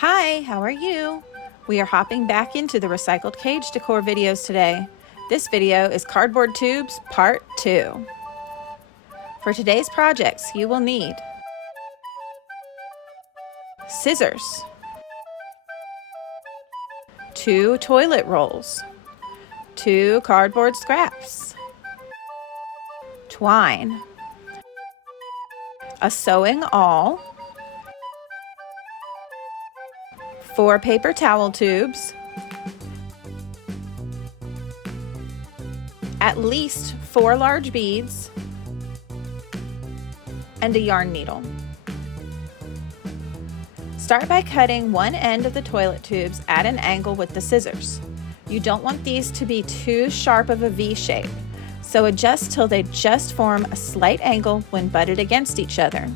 Hi, how are you? We are hopping back into the recycled cage decor videos today. This video is Cardboard Tubes Part 2. For today's projects, you will need scissors, 2 toilet rolls, 2 cardboard scraps, twine, a sewing awl, 4 paper towel tubes, at least 4 large beads, and a yarn needle. Start by cutting one end of the toilet tubes at an angle with the scissors. You don't want these to be too sharp of a V shape, so adjust till they just form a slight angle when butted against each other.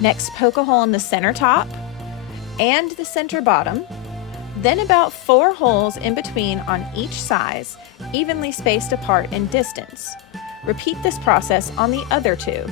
Next, poke a hole in the center top and the center bottom, then about 4 holes in between on each size, evenly spaced apart in distance. Repeat this process on the other tube.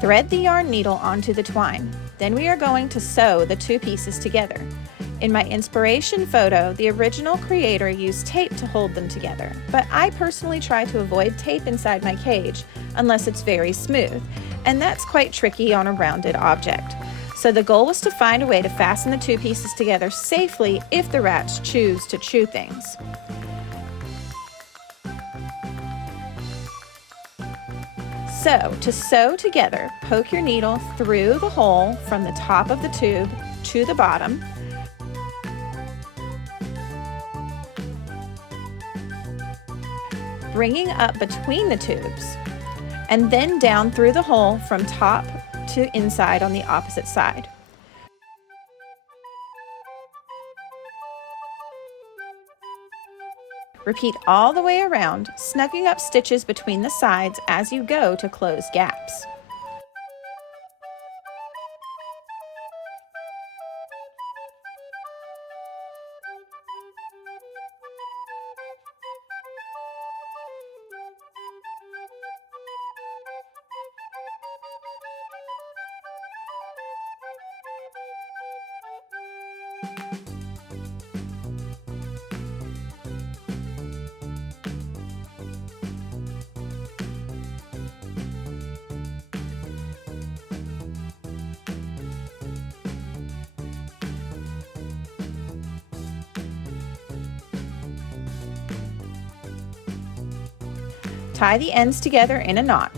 Thread the yarn needle onto the twine. Then we are going to sew the 2 pieces together. In my inspiration photo, the original creator used tape to hold them together, but I personally try to avoid tape inside my cage unless it's very smooth, and that's quite tricky on a rounded object. So the goal was to find a way to fasten the 2 pieces together safely if the rats choose to chew things. So, to sew together, poke your needle through the hole from the top of the tube to the bottom. Bringing up between the tubes, and then down through the hole from top to inside on the opposite side. Repeat all the way around, snugging up stitches between the sides as you go to close gaps. Tie the ends together in a knot.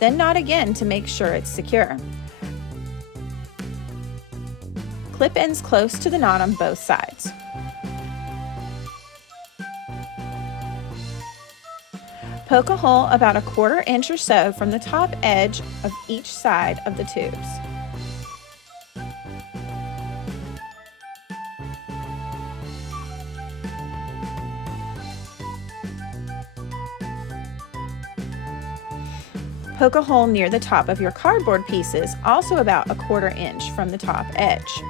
Then knot again to make sure it's secure. Clip ends close to the knot on both sides. Poke a hole about 1/4 inch or so from the top edge of each side of the tubes. Poke a hole near the top of your cardboard pieces, also about 1/4 inch from the top edge.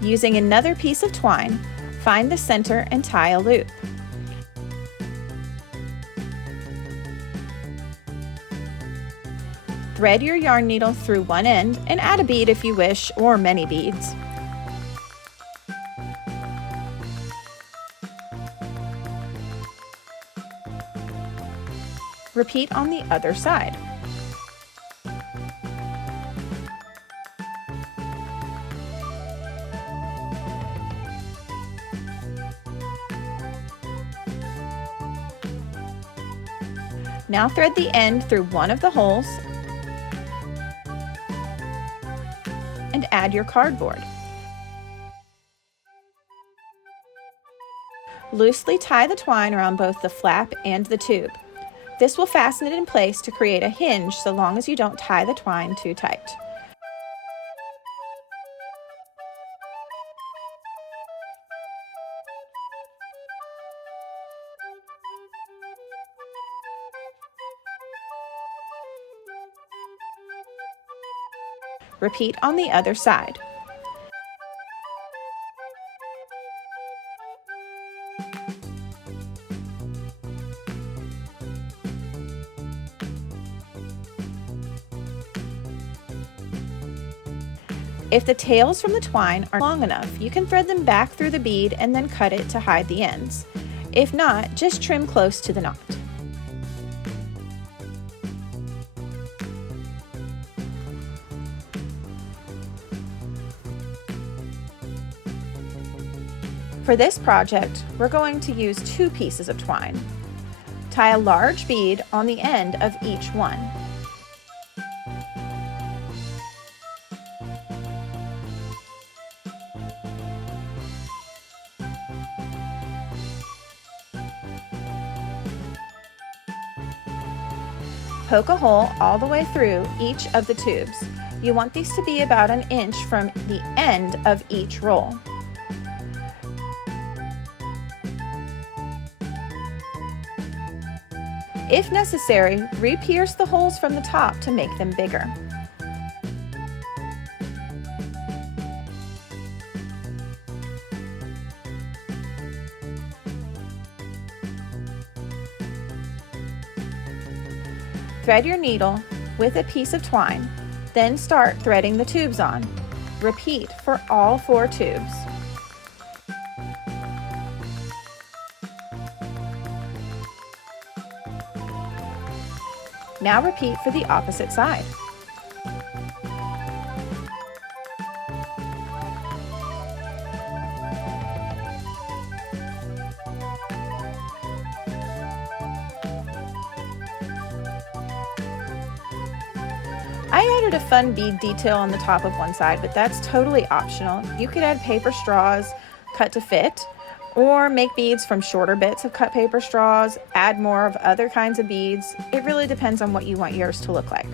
Using another piece of twine, find the center and tie a loop. Thread your yarn needle through one end and add a bead if you wish, or many beads. Repeat on the other side. Now thread the end through one of the holes and add your cardboard. Loosely tie the twine around both the flap and the tube. This will fasten it in place to create a hinge so long as you don't tie the twine too tight. Repeat on the other side. If the tails from the twine are long enough, you can thread them back through the bead and then cut it to hide the ends. If not, just trim close to the knot. For this project, we're going to use 2 pieces of twine. Tie a large bead on the end of each one. Poke a hole all the way through each of the tubes. You want these to be about 1 inch from the end of each roll. If necessary, re-pierce the holes from the top to make them bigger. Thread your needle with a piece of twine, then start threading the tubes on. Repeat for all 4 tubes. Now repeat for the opposite side. I added a fun bead detail on the top of one side, but that's totally optional. You could add paper straws cut to fit, or make beads from shorter bits of cut paper straws, add more of other kinds of beads. It really depends on what you want yours to look like.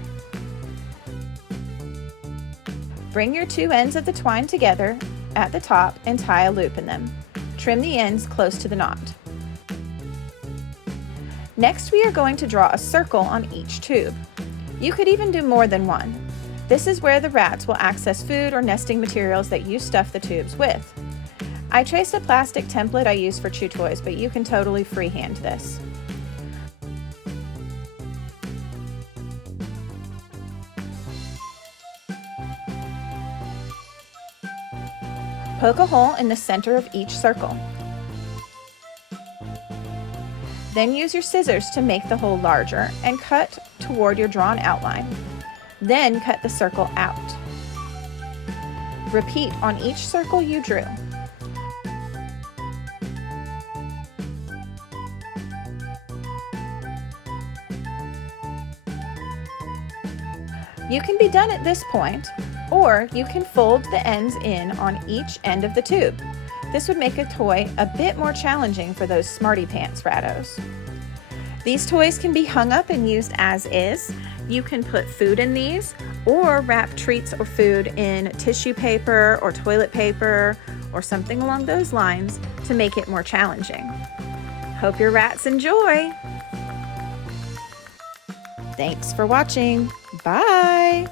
Bring your 2 ends of the twine together at the top and tie a loop in them. Trim the ends close to the knot. Next, we are going to draw a circle on each tube. You could even do more than one. This is where the rats will access food or nesting materials that you stuff the tubes with. I traced a plastic template I use for chew toys, but you can totally freehand this. Poke a hole in the center of each circle. Then use your scissors to make the hole larger and cut toward your drawn outline. Then cut the circle out. Repeat on each circle you drew. You can be done at this point, or you can fold the ends in on each end of the tube. This would make a toy a bit more challenging for those smarty pants rattos. These toys can be hung up and used as is. You can put food in these, or wrap treats or food in tissue paper or toilet paper or something along those lines to make it more challenging. Hope your rats enjoy! Thanks for watching. Bye!